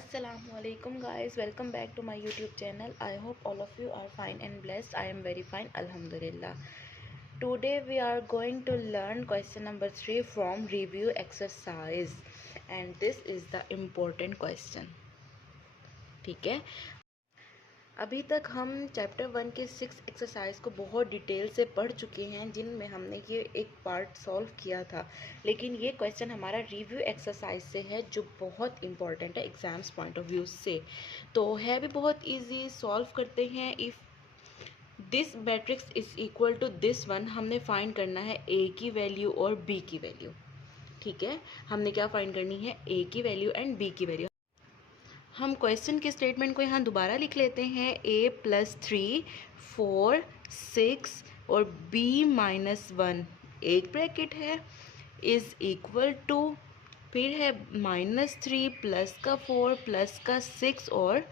Assalamualaikum guys, welcome back to my YouTube channel. I hope all of you are fine and blessed. I am very fine, alhamdulillah. Today we are going to learn question number 3 from review exercise, and this is the important question. ठीक है, अभी तक हम chapter 1 के 6 exercise को बहुत detail से पढ़ चुके हैं, जिनमें हमने ये एक पार्ट सॉल्व किया था। लेकिन ये क्वेश्चन हमारा रिव्यू एक्सरसाइज से है, जो बहुत इंपॉर्टेंट है एग्जाम्स पॉइंट ऑफ व्यू से। तो है भी बहुत इजी, सॉल्व करते हैं। If this matrix is equal to this one, हमने फाइंड करना है ए की वैल्यू और बी की वैल्यू। ठीक है, हमने क्या फाइंड करनी है, ए की वैल्यू एंड बी की वैल्यू। हम क्वेश्चन के स्टेटमेंट को यहाँ दोबारा लिख लेते हैं। a+3 4 6 और b-1 एक ब्रैकेट है इज इक्वल टू, फिर है -3 प्लस का 4 प्लस का 6 और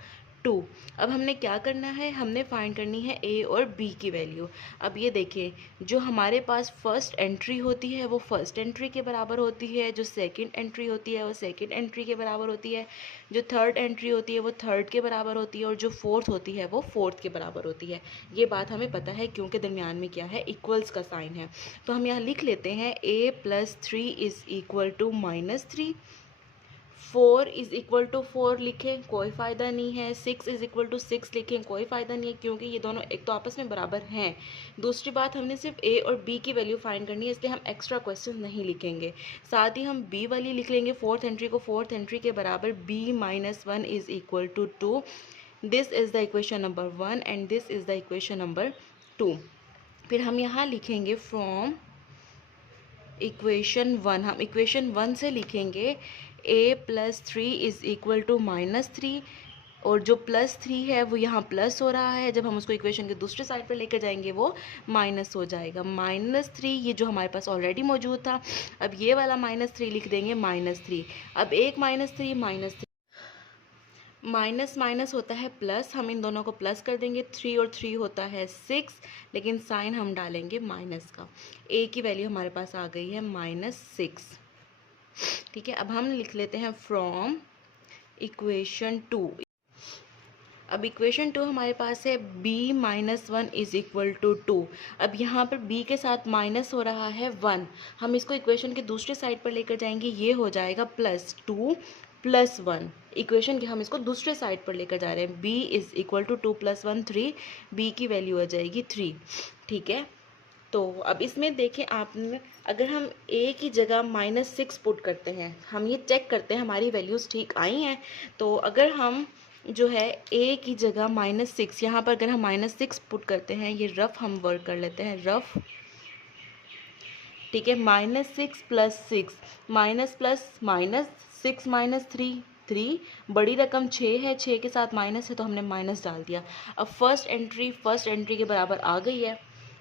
2। अब हमने क्या करना है, हमने फाइंड करनी है ए और बी की वैल्यू। अब ये देखें, जो हमारे पास फर्स्ट एंट्री होती है वो फर्स्ट एंट्री के बराबर होती है, जो सेकंड एंट्री होती है वो सेकंड एंट्री के बराबर होती है, जो थर्ड एंट्री होती है वो थर्ड के बराबर होती है, और जो फोर्थ होती है वो फोर्थ के बराबर होती है। ये बात हमें पता है क्योंकि दरमियान में क्या है, इक्वल्स का साइन है। तो हम यहाँ लिख लेते हैं a+3 is equal to -3, 4 is equal to 4 लिखें, कोई फ़ायदा नहीं है। 6 इज इक्वल टू 6 लिखें, कोई फ़ायदा नहीं है, क्योंकि ये दोनों एक तो आपस में बराबर हैं। दूसरी बात, हमने सिर्फ ए और बी की वैल्यू फाइंड करनी है, इसलिए हम एक्स्ट्रा क्वेश्चन नहीं लिखेंगे। साथ ही हम बी वाली लिख लेंगे, फोर्थ एंट्री को फोर्थ एंट्री के बराबर, b-1 is equal to 2। This is the equation number 1 and this is the equation number 2। फिर हम यहाँ लिखेंगे फ्रॉम इक्वेशन 1, हम इक्वेशन 1 से लिखेंगे a+3 इज इक्वल टू -3, और जो +3 है वो यहाँ प्लस हो रहा है, जब हम उसको इक्वेशन के दूसरे साइड पर लेकर जाएंगे वो माइनस हो जाएगा। -3 ये जो हमारे पास ऑलरेडी मौजूद था, अब ये वाला -3 लिख देंगे -3। अब एक -3 माइनस माइनस होता है प्लस, हम इन दोनों को प्लस कर देंगे। 3 और 3 होता है 6, लेकिन साइन हम डालेंगे माइनस का। ए की वैल्यू हमारे पास आ गई है -6। ठीक है, अब हम लिख लेते हैं फ्रॉम इक्वेशन 2। अब इक्वेशन 2 हमारे पास है b-1 इज इक्वल टू 2। अब यहाँ पर b के साथ माइनस हो रहा है 1, हम इसको इक्वेशन के दूसरे साइड पर लेकर जाएंगे, ये हो जाएगा +2 + 1। इक्वेशन के हम इसको दूसरे साइड पर लेकर जा रहे हैं, b is equal to 2 + 1 3, b की वैल्यू आ जाएगी 3। ठीक है, तो अब इसमें देखें आपने, अगर हम a की जगह -6 पुट करते हैं, हम ये चेक करते हैं हमारी वैल्यूज़ ठीक आई हैं। तो अगर हम जो है a की जगह -6, यहाँ पर अगर हम -6 पुट करते हैं, ये रफ हम वर्क कर लेते हैं, रफ। ठीक है, -6 + 6 माइनस प्लस माइनस 6 - 3 3, बड़ी रकम 6 है, 6 के साथ माइनस है तो हमने माइनस डाल दिया। अब फर्स्ट एंट्री के बराबर आ गई है,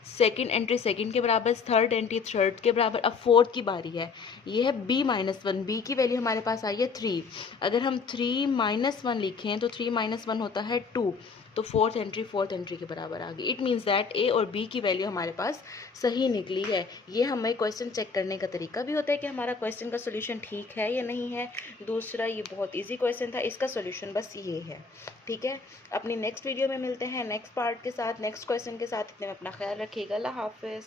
सेकंड एंट्री सेकंड के बराबर, थर्ड एंट्री थर्ड के बराबर। अब फोर्थ की बारी है, ये है b-1, b की वैल्यू हमारे पास आई है 3। अगर हम 3-1 लिखें तो 3 - 1 होता है 2, तो फोर्थ एंट्री के बराबर आ गई। इट मीन्स दैट ए और बी की वैल्यू हमारे पास सही निकली है। ये हमें क्वेश्चन चेक करने का तरीका भी होता है कि हमारा क्वेश्चन का सोल्यूशन ठीक है या नहीं है। दूसरा, ये बहुत इजी क्वेश्चन था, इसका सोल्यूशन बस ये है। ठीक है, अपनी नेक्स्ट वीडियो में मिलते हैं नेक्स्ट पार्ट के साथ, नेक्स्ट क्वेश्चन के साथ। इतने में अपना ख्याल रखिएगा। अल्लाह हाफिज़।